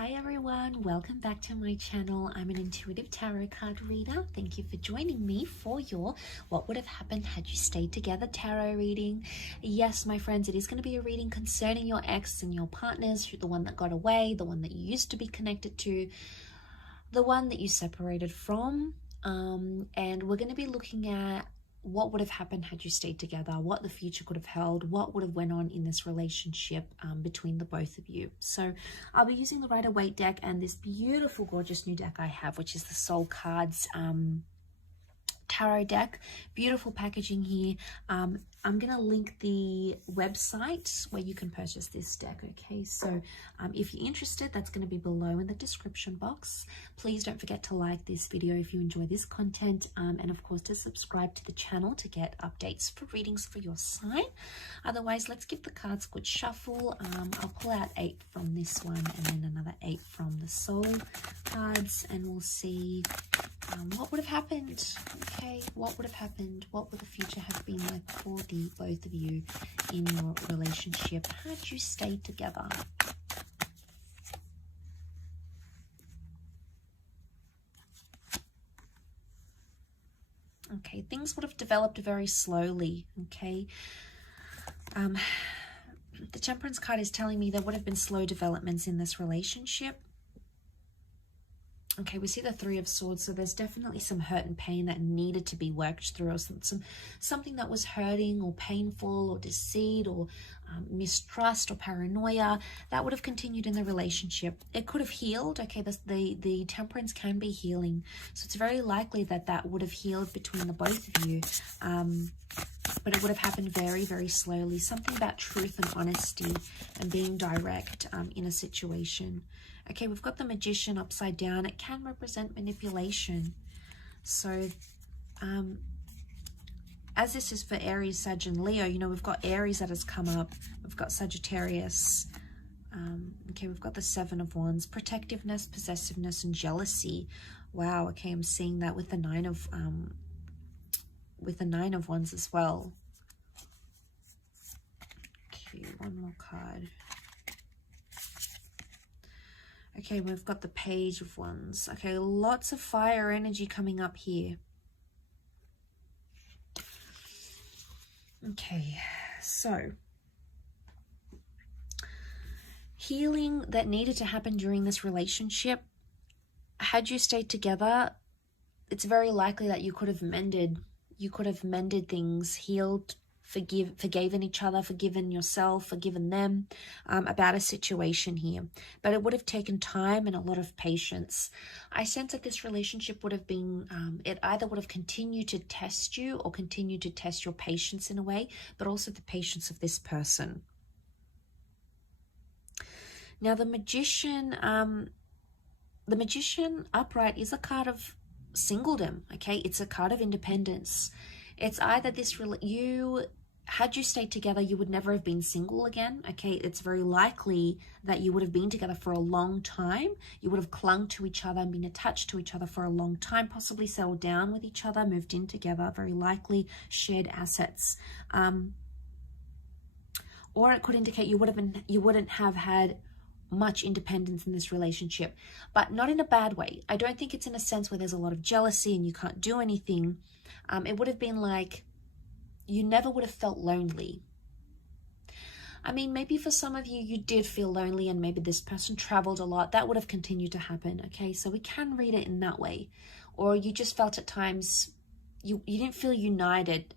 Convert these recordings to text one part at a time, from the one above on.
Hi everyone, welcome back to my channel. I'm an intuitive tarot card reader. Thank you for joining me for your What Would Have Happened Had You Stayed Together tarot reading. Yes, my friends, it is going to be a reading concerning your ex and your partners, the one that got away, the one that you used to be connected to, the one that you separated from. And we're going to be looking at what would have happened had you stayed together, what the future could have held, what would have went on in this relationship between the both of you. So I'll be using the Rider-Waite deck and this beautiful, gorgeous new deck I have, which is the Soul Cards tarot deck. Beautiful packaging here. I'm going to link the website where you can purchase this deck, okay? So if you're interested, that's going to be below in the description box. Please don't forget to like this video if you enjoy this content, and of course to subscribe to the channel to get updates for readings for your sign. Otherwise, let's give the cards a good shuffle. I'll pull out 8 from this one and then another 8 from the Soul cards, and we'll see what would have happened. Okay, what would have happened? What would the future have been like for the both of you in your relationship had you stayed together? Okay, things would have developed very slowly. Okay, the Temperance card is telling me there would have been slow developments in this relationship. Okay, we see the Three of Swords, so there's definitely some hurt and pain that needed to be worked through, or something that was hurting or painful or deceit or mistrust or paranoia that would have continued in the relationship. It could have healed. Okay, the Temperance can be healing, so it's very likely that that would have healed between the both of you, but it would have happened very, very slowly. Something about truth and honesty and being direct in a situation. Okay, we've got the Magician upside down. It can represent manipulation. So, as this is for Aries, Sag, and Leo, you know, we've got Aries that has come up. We've got Sagittarius. Okay, we've got the Seven of Wands. Protectiveness, possessiveness, and jealousy. Wow, okay, I'm seeing that with the Nine of Wands as well. Okay, one more card. Okay, we've got the Page of Wands. Okay, lots of fire energy coming up here. Okay, so healing that needed to happen during this relationship. Had you stayed together, it's very likely that you could have mended things, healed, forgiven each other, forgiven yourself, forgiven them about a situation here. But it would have taken time and a lot of patience. I sense that this relationship would have been, it either would have continued to test you or continued to test your patience in a way, but also the patience of this person. Now the Magician upright is a card of singledom, okay? It's a card of independence. It's either had you stayed together, you would never have been single again, okay? It's very likely that you would have been together for a long time. You would have clung to each other and been attached to each other for a long time, possibly settled down with each other, moved in together, very likely shared assets. Or it could indicate you wouldn't have had much independence in this relationship, but not in a bad way. I don't think it's in a sense where there's a lot of jealousy and you can't do anything. It would have been like you never would have felt lonely. I mean, maybe for some of you, you did feel lonely and maybe this person traveled a lot. That would have continued to happen, okay? So we can read it in that way. Or you just felt at times you didn't feel united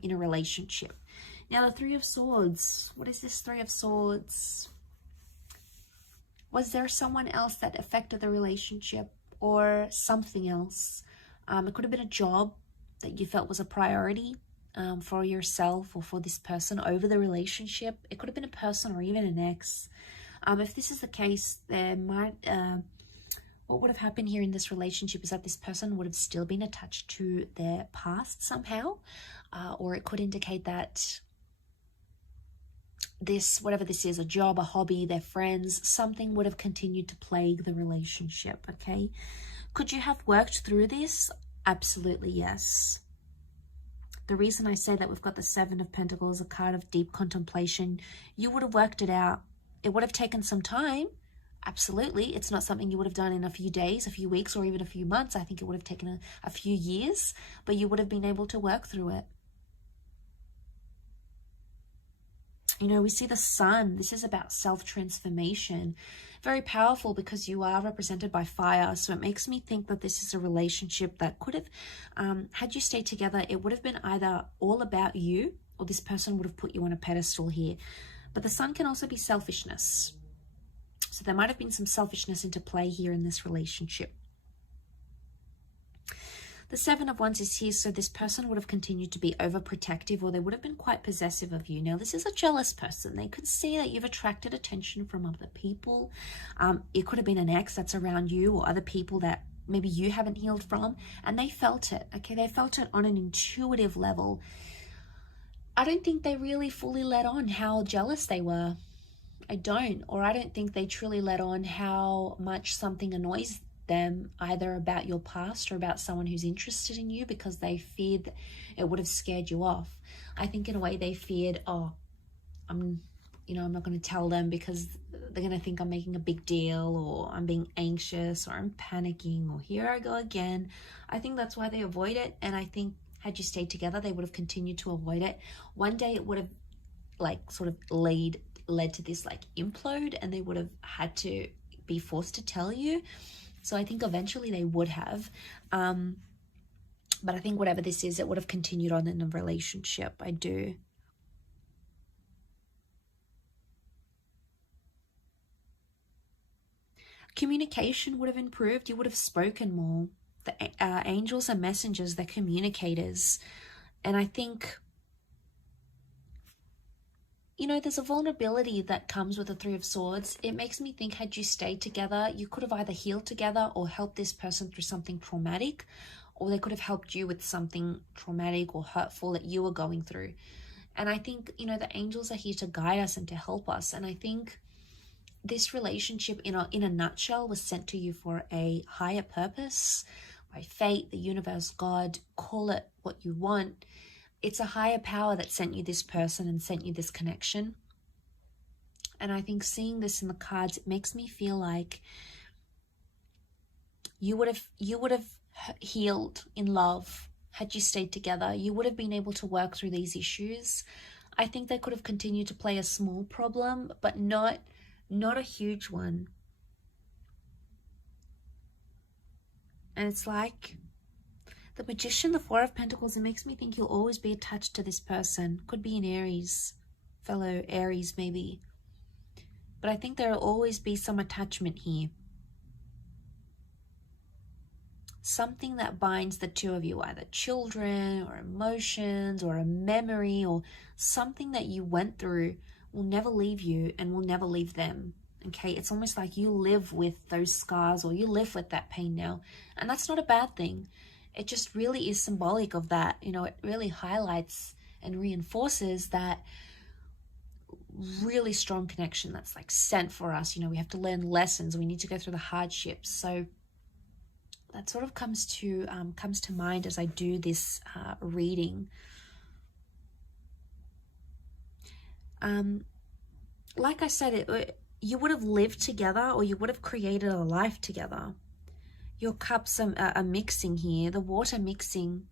in a relationship. Now, the Three of Swords. What is this Three of Swords? Was there someone else that affected the relationship or something else? It could have been a job that you felt was a priority for yourself or for this person over the relationship. It could have been a person or even an ex. If this is the case, there might what would have happened here in this relationship is that this person would have still been attached to their past somehow, or it could indicate that whatever this is, a job, a hobby, their friends, something would have continued to plague the relationship, okay? Could you have worked through this? Absolutely, yes. The reason I say that we've got the Seven of Pentacles, a card of deep contemplation, you would have worked it out. It would have taken some time, Absolutely. It's not something you would have done in a few days, a few weeks, or even a few months. I think it would have taken a few years, but you would have been able to work through it. You know, we see the sun. This is about self-transformation. Very powerful because you are represented by fire. So it makes me think that this is a relationship that could have, had you stayed together, it would have been either all about you or this person would have put you on a pedestal here. But the sun can also be selfishness. So there might have been some selfishness into play here in this relationship. The Seven of Wands is here, so this person would have continued to be overprotective, or they would have been quite possessive of you. Now, this is a jealous person. They could see that you've attracted attention from other people. It could have been an ex that's around you or other people that maybe you haven't healed from, and they felt it, okay? They felt it on an intuitive level. I don't think they really fully let on how jealous they were. I don't think they truly let on how much something annoys them, either about your past or about someone who's interested in you, because they feared that it would have scared you off. I think in a way they feared, oh, I'm not going to tell them because they're going to think I'm making a big deal, or I'm being anxious, or I'm panicking, or here I go again. I think that's why they avoid it. And I think had you stayed together, they would have continued to avoid it. One day it would have like sort of led to this like implode, and they would have had to be forced to tell you. So I think eventually they would have. But I think whatever this is, it would have continued on in a relationship. I do. Communication would have improved. You would have spoken more. The angels are messengers. They're communicators. And I think, you know, there's a vulnerability that comes with the Three of Swords. It makes me think, had you stayed together, you could have either healed together or helped this person through something traumatic, or they could have helped you with something traumatic or hurtful that you were going through. And I think, you know, the angels are here to guide us and to help us. And I think this relationship in a nutshell was sent to you for a higher purpose, by fate, the universe, God, call it what you want. It's a higher power that sent you this person and sent you this connection. And I think seeing this in the cards, it makes me feel like you would have healed in love had you stayed together. You would have been able to work through these issues. I think they could have continued to play a small problem, but not a huge one. And it's like the Magician, the Four of Pentacles, it makes me think you'll always be attached to this person. Could be an Aries, fellow Aries maybe. But I think there will always be some attachment here. Something that binds the two of you, either children or emotions or a memory or something that you went through will never leave you and will never leave them. Okay, it's almost like you live with those scars, or you live with that pain now. And that's not a bad thing. It just really is symbolic of that. You know, it really highlights and reinforces that really strong connection that's like sent for us. You know, we have to learn lessons. We need to go through the hardships. So that sort of comes to mind as I do this reading. Like I said, you would have lived together, or you would have created a life together. Your cups are mixing here, the water mixing.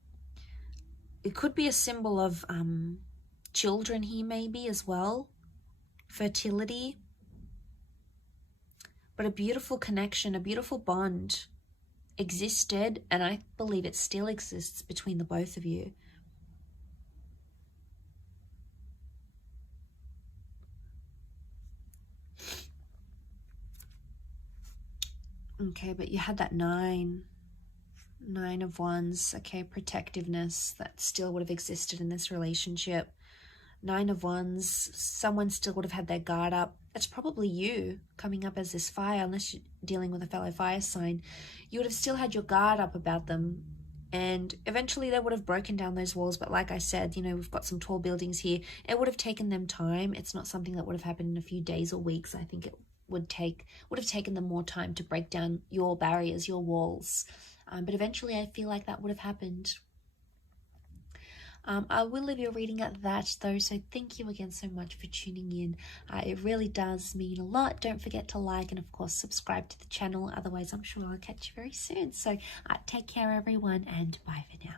It could be a symbol of children here maybe as well, fertility. But a beautiful connection, a beautiful bond existed, and I believe it still exists between the both of you. Okay, but you had that Nine of Wands, okay, protectiveness that still would have existed in this relationship. Nine of Wands, someone still would have had their guard up. It's probably you coming up as this fire, unless you're dealing with a fellow fire sign. You would have still had your guard up about them, and eventually they would have broken down those walls. But like I said, you know, we've got some tall buildings here. It would have taken them time. It's not something that would have happened in a few days or weeks. I think it would have taken them more time to break down your barriers, your walls. But eventually I feel like that would have happened. I will leave your reading at that though, so thank you again so much for tuning in. It really does mean a lot. Don't forget to like and of course subscribe to the channel, otherwise I'm sure I'll catch you very soon. So take care everyone, and bye for now.